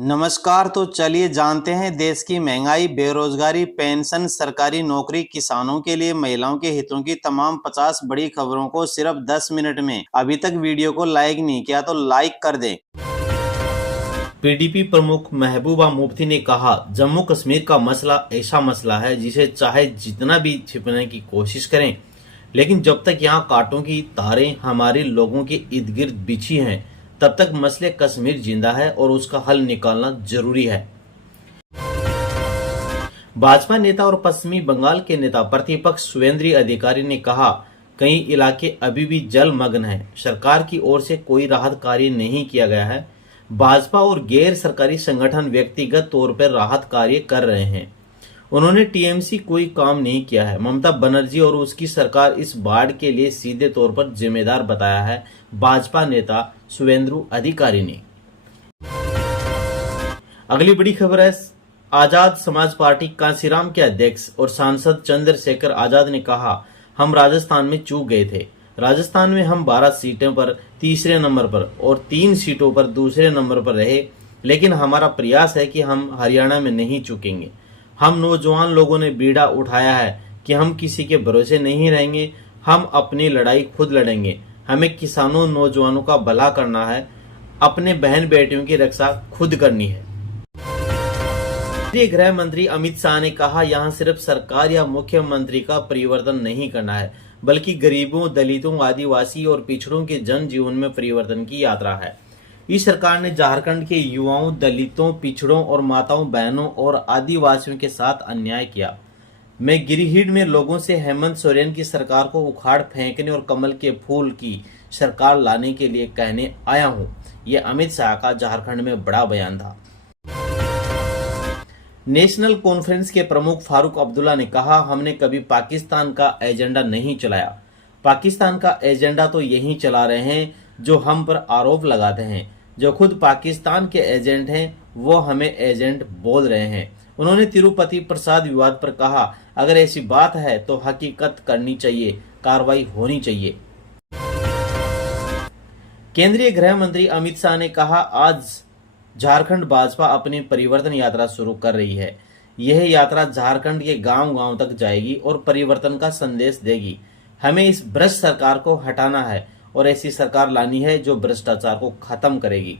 नमस्कार। तो चलिए जानते हैं देश की महंगाई, बेरोजगारी, पेंशन, सरकारी नौकरी, किसानों के लिए महिलाओं के हितों की तमाम 50 बड़ी खबरों को सिर्फ 10 मिनट में। अभी तक वीडियो को लाइक नहीं किया तो लाइक कर दें। पीडीपी प्रमुख महबूबा मुफ्ती ने कहा, जम्मू कश्मीर का मसला ऐसा मसला है जिसे चाहे जितना भी छिपने की कोशिश करें, लेकिन जब तक यहाँ कांटों की तारें हमारे लोगों के इर्द गिर्द बिछी हैं, तब तक मसले कश्मीर जिंदा है और उसका हल निकालना जरूरी है। भाजपा नेता और पश्चिमी बंगाल के नेता प्रतिपक्ष शुवेंद्र अधिकारी ने कहा, कई इलाके अभी भी जलमग्न हैं। सरकार की ओर से कोई राहत कार्य नहीं किया गया है। भाजपा और गैर सरकारी संगठन व्यक्तिगत तौर पर राहत कार्य कर रहे हैं। उन्होंने टीएमसी कोई काम नहीं किया है। ममता बनर्जी और उसकी सरकार इस बाढ़ के लिए सीधे तौर पर जिम्मेदार बताया है, भाजपा नेता शुवेंदु अधिकारी ने। अगली बड़ी खबर है, आजाद समाज पार्टी कांसीराम के अध्यक्ष और सांसद चंद्रशेखर आजाद ने कहा, हम राजस्थान में चूक गए थे। राजस्थान में हम 12 सीटों पर तीसरे नंबर पर और 3 सीटों पर दूसरे नंबर पर रहे, लेकिन हमारा प्रयास है कि हम हरियाणा में नहीं चूकेंगे। हम नौजवान लोगों ने बीड़ा उठाया है कि हम किसी के भरोसे नहीं रहेंगे, हम अपनी लड़ाई खुद लड़ेंगे। हमें किसानों नौजवानों का भला करना है, अपने बहन बेटियों की रक्षा खुद करनी है। केंद्रीय गृह मंत्री अमित शाह ने कहा, यहाँ सिर्फ सरकार या मुख्यमंत्री का परिवर्तन नहीं करना है, बल्कि गरीबों, दलितों, आदिवासी और पिछड़ों के जन जीवन में परिवर्तन की यात्रा है। इस सरकार ने झारखंड के युवाओं, दलितों, पिछड़ों और माताओं, बहनों और आदिवासियों के साथ अन्याय किया। मैं गिरिडीह में लोगों से हेमंत सोरेन की सरकार को उखाड़ फेंकने और कमल के फूल की सरकार लाने के लिए कहने आया हूं। ये अमित शाह का झारखंड में बड़ा बयान था। नेशनल कॉन्फ्रेंस के प्रमुख फारूक अब्दुल्ला ने कहा, हमने कभी पाकिस्तान का एजेंडा नहीं चलाया। पाकिस्तान का एजेंडा तो यही चला रहे हैं जो हम पर आरोप लगाते हैं। जो खुद पाकिस्तान के एजेंट हैं वो हमें एजेंट बोल रहे हैं। उन्होंने तिरुपति प्रसाद विवाद पर कहा, अगर ऐसी बात है तो हकीकत करनी चाहिए, कार्रवाई होनी चाहिए। केंद्रीय गृह मंत्री अमित शाह ने कहा, आज झारखंड भाजपा अपनी परिवर्तन यात्रा शुरू कर रही है। यह यात्रा झारखंड के गांव-गांव तक जाएगी और परिवर्तन का संदेश देगी। हमें इस भ्रष्ट सरकार को हटाना है और ऐसी सरकार लानी है जो भ्रष्टाचार को खत्म करेगी।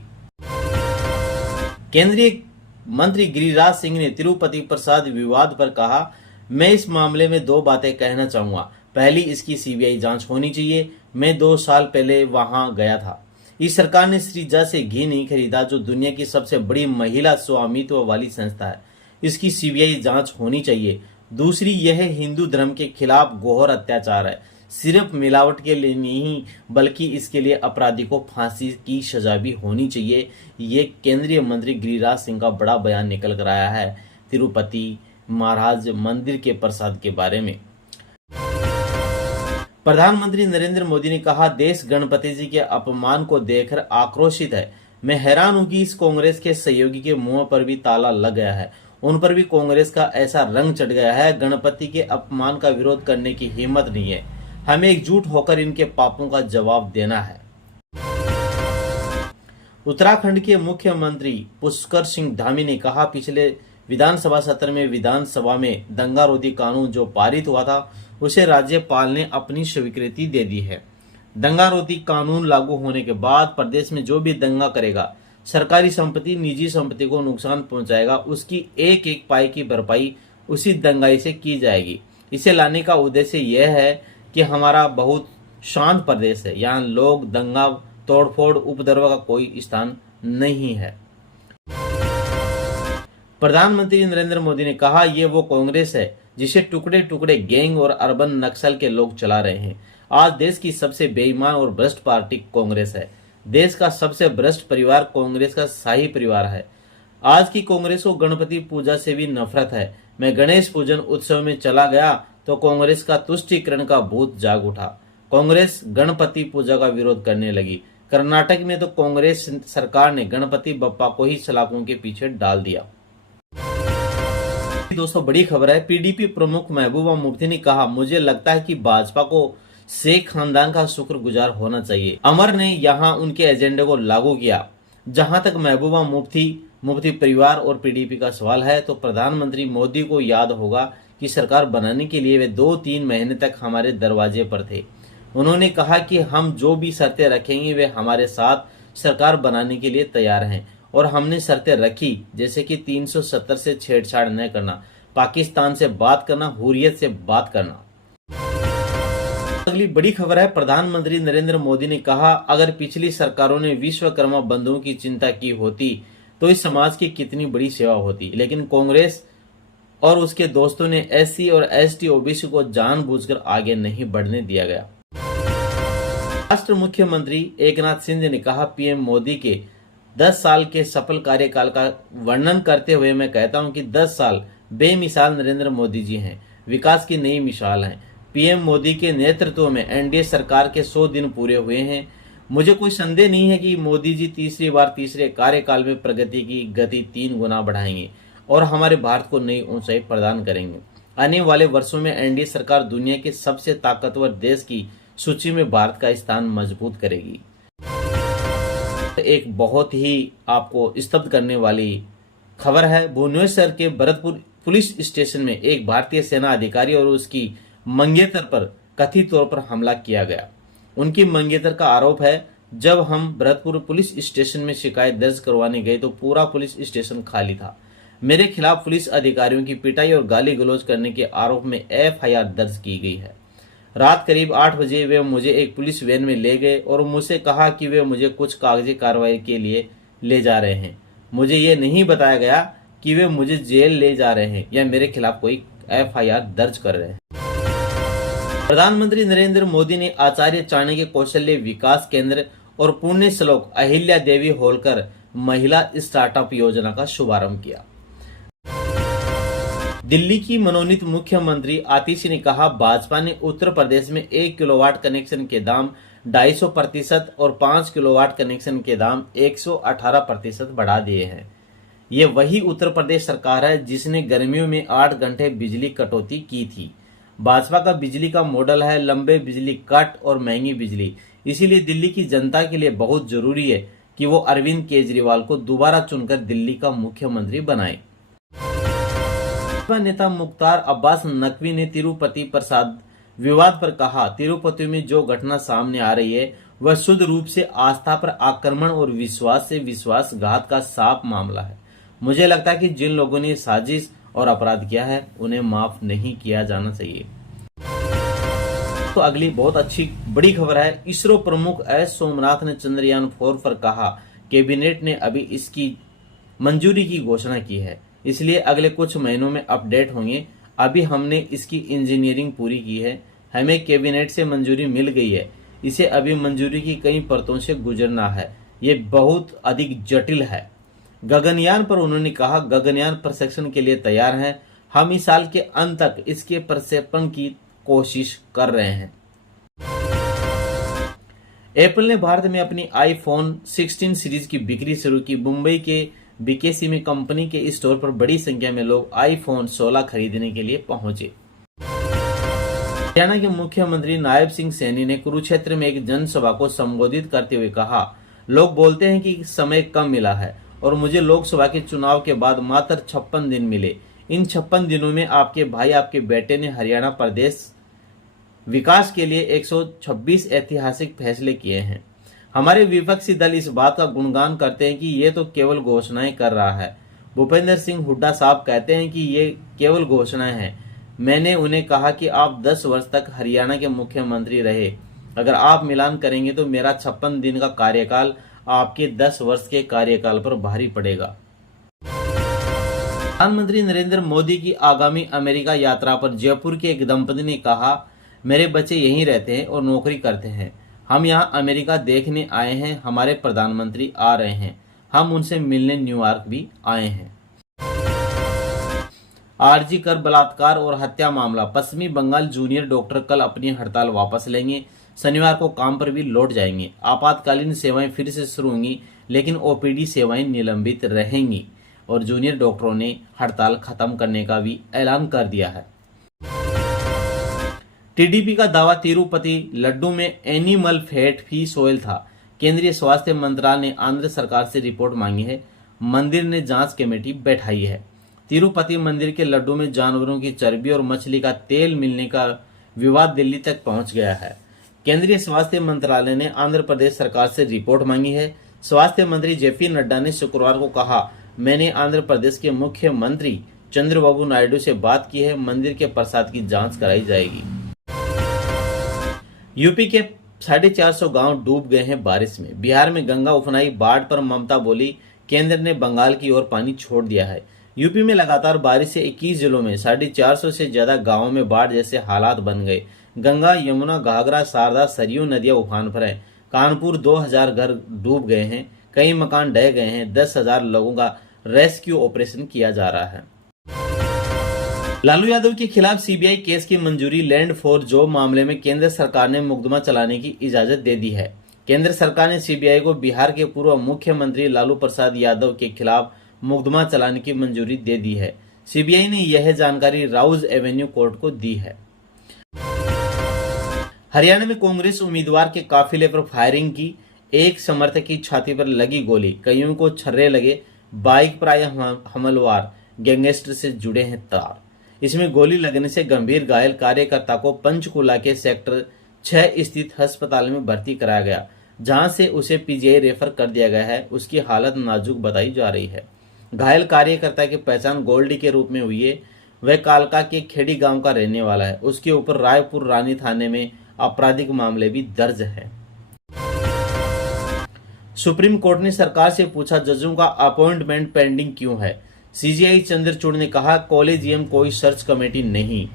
केंद्रीय मंत्री गिरिराज सिंह ने तिरुपति प्रसाद विवाद पर कहा, मैं इस मामले में 2 बातें कहना चाहूंगा। पहली, इसकी सीबीआई जांच होनी चाहिए। मैं 2 साल पहले वहां गया था। इस सरकार ने श्रीजा से घी नहीं खरीदा, जो दुनिया की सबसे बड़ी महिला स्वामित्व वाली संस्था है। इसकी सीबीआई जांच होनी चाहिए। दूसरी, यह हिंदू धर्म के खिलाफ घोर अत्याचार है। सिर्फ मिलावट के लिए नहीं, बल्कि इसके लिए अपराधी को फांसी की सजा भी होनी चाहिए। ये केंद्रीय मंत्री गिरिराज सिंह का बड़ा बयान निकल कर आया है तिरुपति महाराज मंदिर के प्रसाद के बारे में। प्रधानमंत्री नरेंद्र मोदी ने कहा, देश गणपति जी के अपमान को देखकर आक्रोशित है। मैं हैरान हूं कि इस कांग्रेस के सहयोगी के मुंह पर भी ताला लग गया है। उन पर भी कांग्रेस का ऐसा रंग चढ़ गया है, गणपति के अपमान का विरोध करने की हिम्मत नहीं है। हमें एकजुट होकर इनके पापों का जवाब देना है। उत्तराखंड के मुख्यमंत्री पुष्कर सिंह धामी ने कहा, पिछले विधानसभा सत्र में विधानसभा में दंगारोधी कानून जो पारित हुआ था, उसे राज्यपाल ने अपनी स्वीकृति दे दी है। दंगारोधी कानून लागू होने के बाद प्रदेश में जो भी दंगा करेगा, सरकारी संपत्ति, निजी संपत्ति को नुकसान पहुंचाएगा, उसकी एक एक पाई की भरपाई उसी दंगाई से की जाएगी। इसे लाने का उद्देश्य यह है कि हमारा बहुत शांत प्रदेश है, यहाँ लोग दंगा, तोड़फोड़, उपद्रव का कोई स्थान नहीं है। प्रधानमंत्री नरेंद्र मोदी ने कहा, ये वो कांग्रेस है जिसे टुकड़े टुकड़े गैंग और अर्बन नक्सल के लोग चला रहे हैं। आज देश की सबसे बेईमान और भ्रष्ट पार्टी कांग्रेस है। देश का सबसे भ्रष्ट परिवार कांग्रेस का शाही परिवार है। आज की कांग्रेस को गणपति पूजा से भी नफरत है। मैं गणेश पूजन उत्सव में चला गया तो कांग्रेस का तुष्टीकरण का भूत जाग उठा। कांग्रेस गणपति पूजा का विरोध करने लगी। कर्नाटक में तो कांग्रेस सरकार ने गणपति बप्पा को ही सलाखों के पीछे डाल दिया। दोस्तों, बड़ी खबर है, पीडीपी प्रमुख महबूबा मुफ्ती ने कहा, मुझे लगता है कि भाजपा को शेख खानदान का शुक्रगुजार होना चाहिए। अमर ने यहां उनके एजेंडे को लागू किया। जहां तक महबूबा मुफ्ती मुफ्ती परिवार और पीडीपी का सवाल है तो प्रधानमंत्री मोदी को याद होगा कि सरकार बनाने के लिए वे 2-3 महीने तक हमारे दरवाजे पर थे। उन्होंने कहा कि हम जो भी शर्तें रखेंगे वे हमारे साथ सरकार बनाने के लिए तैयार हैं और हमने शर्तें रखी, जैसे कि 370 से छेड़छाड़ न करना, पाकिस्तान से बात करना, हुर्रियत से बात करना। अगली बड़ी खबर है, प्रधानमंत्री नरेंद्र मोदी ने कहा अगर पिछली सरकारों ने विश्वकर्मा बंधुओं की चिंता की होती तो इस समाज की कितनी बड़ी सेवा होती, लेकिन कांग्रेस और उसके दोस्तों ने एससी और एसटी ओबीसी को जानबूझकर आगे नहीं बढ़ने दिया गया। राष्ट्र मुख्यमंत्री एकनाथ शिंदे ने कहा पीएम मोदी के 10 साल के सफल कार्यकाल का वर्णन करते हुए मैं कहता हूं कि 10 साल बेमिसाल नरेंद्र मोदी जी हैं, विकास की नई मिसाल हैं। पीएम मोदी के नेतृत्व में एनडीए सरकार के 100 दिन पूरे हुए हैं। मुझे कोई संदेह नहीं है कि मोदी जी तीसरी बार तीसरे कार्यकाल में प्रगति की गति 3 गुना बढ़ाएंगे और हमारे भारत को नई ऊंचाई प्रदान करेंगे। आने वाले वर्षों में एनडीए सरकार दुनिया के सबसे ताकतवर देश की सूची में भारत का स्थान मजबूत करेगी। एक बहुत ही आपको स्तब्ध करने वाली खबर है, भुवनेश्वर के भरतपुर पुलिस स्टेशन में एक भारतीय सेना अधिकारी और उसकी मंगेतर पर कथित तौर पर हमला किया गया। उनकी मंगेतर का आरोप है जब हम भरतपुर पुलिस स्टेशन में शिकायत दर्ज करवाने गए तो पूरा पुलिस स्टेशन खाली था। मेरे खिलाफ पुलिस अधिकारियों की पिटाई और गाली गलौज करने के आरोप में एफआईआर दर्ज की गई है। रात करीब 8 बजे वे मुझे एक पुलिस वैन में ले गए और मुझसे कहा कि वे मुझे कुछ कागजी कार्रवाई के लिए ले जा रहे हैं। मुझे ये नहीं बताया गया कि वे मुझे जेल ले जा रहे हैं या मेरे खिलाफ कोई एफआईआर दर्ज कर रहे हैं। प्रधानमंत्री नरेंद्र मोदी ने आचार्य चाणक्य कौशल्य विकास केंद्र और पुण्य श्लोक अहिल्या देवी होलकर महिला स्टार्टअप योजना का शुभारंभ किया। दिल्ली की मनोनीत मुख्यमंत्री आतिशी ने कहा भाजपा ने उत्तर प्रदेश में 1 किलोवाट कनेक्शन के दाम 250% और 5 किलोवाट कनेक्शन के दाम 118% बढ़ा दिए हैं। ये वही उत्तर प्रदेश सरकार है जिसने गर्मियों में 8 घंटे बिजली कटौती की थी। भाजपा का बिजली का मॉडल है लंबे बिजली कट और महंगी बिजली। इसीलिए दिल्ली की जनता के लिए बहुत जरूरी है कि वो अरविंद केजरीवाल को दोबारा चुनकर दिल्ली का मुख्यमंत्री बनाए। भाजपा नेता मुख्तार अब्बास नकवी ने तिरुपति प्रसाद विवाद पर कहा तिरुपति में जो घटना सामने आ रही है वह शुद्ध रूप से आस्था पर आक्रमण और विश्वास से विश्वासघात का साफ मामला है। मुझे लगता है कि जिन लोगों ने साजिश और अपराध किया है उन्हें माफ नहीं किया जाना चाहिए। तो अगली बहुत अच्छी बड़ी खबर है, इसरो प्रमुख एस सोमनाथ ने चंद्रयान 4 पर कहा कैबिनेट ने अभी इसकी मंजूरी की घोषणा की है, इसलिए अगले कुछ महीनों में अपडेट होंगे। अभी हमने इसकी इंजीनियरिंग पूरी की है, हमें कैबिनेट से मंजूरी मिल गई है। इसे अभी मंजूरी की कई परतों से गुजरना है, ये बहुत अधिक जटिल है। गगनयान पर उन्होंने कहा गगनयान प्रशिक्षण के लिए तैयार हैं, हम इस साल के अंत तक इसके प्रक्षेपण की कोशिश कर रहे हैं। एप्पल ने भारत में अपनी आईफोन 16 सीरीज की बिक्री शुरू की। मुंबई के बीकेसी में कंपनी के स्टोर पर बड़ी संख्या में लोग आईफोन 16 खरीदने के लिए पहुंचे। हरियाणा के मुख्यमंत्री नायब सिंह सैनी ने कुरुक्षेत्र में एक जनसभा को संबोधित करते हुए कहा लोग बोलते हैं कि समय कम मिला है और मुझे लोकसभा के चुनाव के बाद मात्र 56 दिन मिले। इन 56 दिनों में आपके भाई आपके बेटे ने हरियाणा प्रदेश विकास के लिए 126 ऐतिहासिक फैसले किए हैं। हमारे विपक्षी दल इस बात का गुणगान करते हैं कि ये तो केवल घोषणाएं कर रहा है। भूपेंद्र सिंह हुड्डा साहब कहते हैं कि ये केवल घोषणाएं हैं। मैंने उन्हें कहा कि आप 10 वर्ष तक हरियाणा के मुख्यमंत्री रहे, अगर आप मिलान करेंगे तो मेरा 56 दिन का कार्यकाल आपके 10 वर्ष के कार्यकाल पर भारी पड़ेगा। प्रधानमंत्री नरेंद्र मोदी की आगामी अमेरिका यात्रा पर जयपुर के एक दंपति ने कहा मेरे बच्चे यहीं रहते हैं और नौकरी करते हैं, हम यहाँ अमेरिका देखने आए हैं, हमारे प्रधानमंत्री आ रहे हैं, हम उनसे मिलने न्यूयॉर्क भी आए हैं। आरजी कर बलात्कार और हत्या मामला, पश्चिमी बंगाल जूनियर डॉक्टर कल अपनी हड़ताल वापस लेंगे, शनिवार को काम पर भी लौट जाएंगे। आपातकालीन सेवाएं फिर से शुरू होंगी लेकिन ओपीडी सेवाएं निलंबित रहेंगी और जूनियर डॉक्टरों ने हड़ताल खत्म करने का भी ऐलान कर दिया है। टीडीपी का दावा तिरुपति लड्डू में एनिमल फैट फ्री सोयल था। केंद्रीय स्वास्थ्य मंत्रालय ने आंध्र सरकार से रिपोर्ट मांगी है। मंदिर ने जांच कमेटी बैठाई है। तिरुपति मंदिर के लड्डू में जानवरों की चर्बी और मछली का तेल मिलने का विवाद दिल्ली तक पहुंच गया है। केंद्रीय स्वास्थ्य मंत्रालय ने आंध्र प्रदेश सरकार से रिपोर्ट मांगी है। स्वास्थ्य मंत्री जेपी नड्डा ने शुक्रवार को कहा, मैंने आंध्र प्रदेश के मुख्यमंत्री चंद्रबाबू नायडू से बात की है, मंदिर के प्रसाद की जांच कराई जाएगी। यूपी के 450 गांव डूब गए हैं बारिश में। बिहार में गंगा उफनाई, बाढ़ पर ममता बोली, केंद्र ने बंगाल की ओर पानी छोड़ दिया है। यूपी में लगातार बारिश से 21 जिलों में 450 से ज्यादा गांवों में बाढ़ जैसे हालात बन गए। गंगा, यमुना, घाघरा, शारदा, सरयू नदियां उफान पर हैं। कानपुर 2000 घर डूब गए हैं, कई मकान ढह गए हैं। 10,000 लोगों का रेस्क्यू ऑपरेशन किया जा रहा है। लालू यादव के खिलाफ सीबीआई केस की मंजूरी। लैंड फॉर जॉब मामले में केंद्र सरकार ने मुकदमा चलाने की इजाजत दे दी है। केंद्र सरकार ने सीबीआई को बिहार के पूर्व मुख्यमंत्री लालू प्रसाद यादव के खिलाफ मुकदमा चलाने की मंजूरी दे दी है। सीबीआई ने यह जानकारी राउज एवेन्यू कोर्ट को दी है। हरियाणा में कांग्रेस उम्मीदवार के काफिले पर फायरिंग की, एक समर्थक की छाती पर लगी गोली, कईयों को छर्रे लगे। बाइक पर आए हमलवार गैंगस्टर से जुड़े हैं तार। इसमें गोली लगने से गंभीर घायल कार्यकर्ता को पंचकुला के सेक्टर 6 स्थित अस्पताल में भर्ती कराया गया, जहां से उसे पीजीआई रेफर कर दिया गया है। उसकी हालत नाजुक बताई जा रही है। घायल कार्यकर्ता की पहचान गोल्डी के रूप में हुई है। वह कालका के खेड़ी गांव का रहने वाला है। उसके ऊपर रायपुर रानी थाने में आपराधिक मामले भी दर्ज है। सुप्रीम कोर्ट ने सरकार से पूछा, जजों का अपॉइंटमेंट पेंडिंग क्यों है। सीजीआई चंद्रचूड़ ने कहा, कॉलेजियम कोई सर्च कमेटी नहीं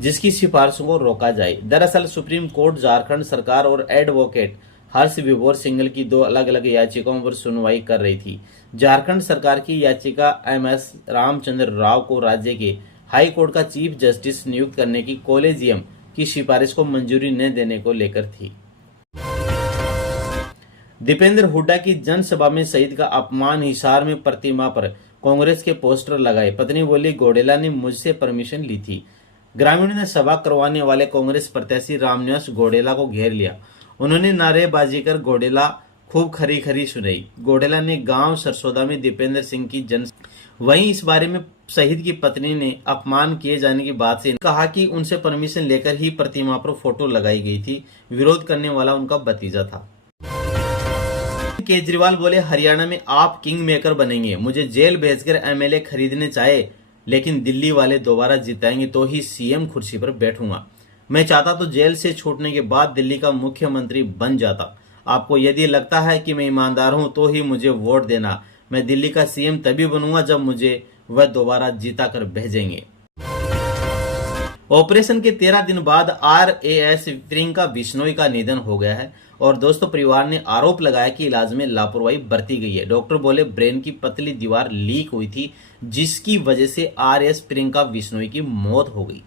जिसकी सिफारिशों को रोका जाए। दरअसल सुप्रीम कोर्ट झारखंड सरकार और एडवोकेट हर्ष विभोर सिंघल की 2 अलग अलग याचिकाओं पर सुनवाई कर रही थी। झारखंड सरकार की याचिका एमएस रामचंद्र राव को राज्य के हाई कोर्ट का चीफ जस्टिस नियुक्त करने की कॉलेजियम की सिफारिश को मंजूरी न देने को लेकर थी। दीपेंद्र हुड्डा की जनसभा में शहीद का अपमान, हिसार में प्रतिमा पर कांग्रेस के पोस्टर लगाए। पत्नी बोली, घोडेला ने मुझसे परमिशन ली थी। ग्रामीणों ने सभा करवाने वाले कांग्रेस प्रत्याशी रामनिवास घोडेला को घेर लिया। उन्होंने नारेबाजी कर घोडेला खूब खरी खरी सुनाई। घोडेला ने गांव सरसोदा में दीपेंद्र सिंह की वहीं इस बारे में शहीद की पत्नी ने अपमान किए जाने की बात से कहा कि उनसे परमिशन लेकर ही प्रतिमा पर फोटो लगाई गई थी। विरोध करने वाला उनका भतीजा था। केजरीवाल बोले, हरियाणा में आप किंग मेकर बनेंगे। मुझे जेल भेजकर एमएलए खरीदने चाहे, लेकिन दिल्ली वाले दोबारा जिताएंगे तो ही सीएम कुर्सी पर बैठूंगा। मैं चाहता तो जेल से छूटने के बाद दिल्ली का मुख्यमंत्री बन जाता। आपको यदि लगता है कि मैं ईमानदार हूं तो ही मुझे वोट देना। मैं दिल्ली का सीएम तभी बनूंगा जब मुझे वह दोबारा जीता कर भेजेंगे। ऑपरेशन के 13 दिन बाद आरएएस प्रियंका बिश्नोई का निधन हो गया है और दोस्तों परिवार ने आरोप लगाया कि इलाज में लापरवाही बरती गई है। डॉक्टर बोले, ब्रेन की पतली दीवार लीक हुई थी जिसकी वजह से आरएएस प्रियंका बिश्नोई की मौत हो गई।